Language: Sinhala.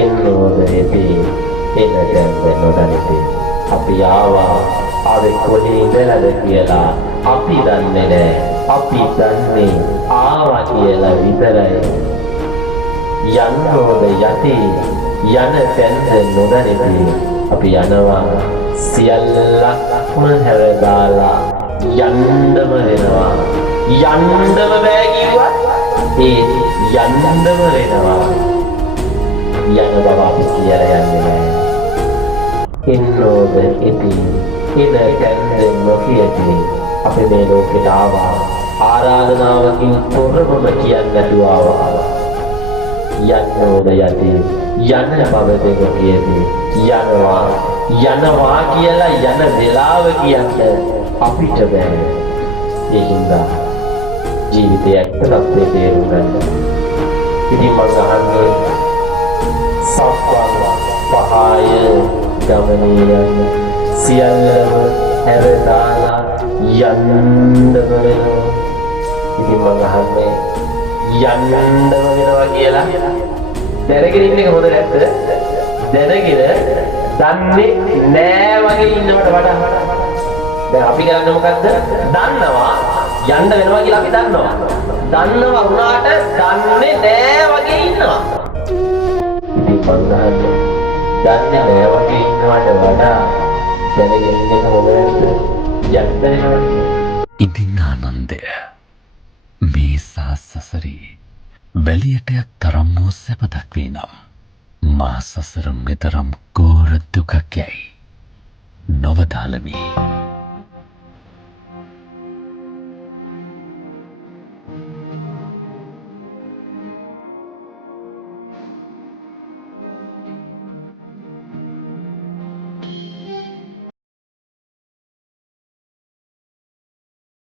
එන්නෝදයේදී එනදැන්ද නොදනිති. අපි ආවා ආවේ කොහේ ඉඳලාද කියලා අපි දන්නේ නැහැ. අපි දන්නේ ආවා කියලා විතරයි. යන්නෝද යති යන තැන්ද නොදනිති. අපි යනවා සියල්ලක්ම හැරදාලා යන්නම වෙනවා. යන්නම බෑ කිව්වත් ඒ යන්නම වෙනවා. යන බව අපි කියලා යන්නේ නැහැ. එන්නෝද ඉති එන තැන්ද නොකියති. අපි මේ ලෝකෙට ආවා ආරාධනාවකින් තොරවම කියන්නේ නැතුව ආවා. යන්නෝද යති යන බව දෙක කියති. යනවා කියලා යන වෙලාව කියන්න අපිට බෑ. ඒ හින්දා ජීවිතය ඇත්තටම තේරුම් ගන්න. ඉතින් මම අහන්නේ සක්වල පහය ගමනේ යන සියල්ලම හැරදාලා යන්න වෙනවා. ඉතින් මම අහන්නේ යන්නම වෙනවා කියලා දැනගෙන ඉන්න එක හොඳ නැද්ද? දැනගෙන දන්නේ නෑ වගේ ඉන්නවට වඩා දැන් අපි කරන්නේ මොකද්ද? දන්නවා යන්න වෙනවා කියලා අපි දන්නවා. දන්නවා වුණාට දන්නේ නෑ වගේ ඉන්නවා. ඉතින් පන්දහන්න දන්නේ නෑ වගේ ඉන්නවට වඩා දැනගෙන ඉන්න එක හොඳ නැද්ද? යන්න වෙනවා. ඉතින් ආනන්දය මේ සසරේ බැලියටයක් තරම් වූ සැපතක් වේ නම් මා සසර මෙතරම් ඝෝර දුකක් යයි නොවදාළමි.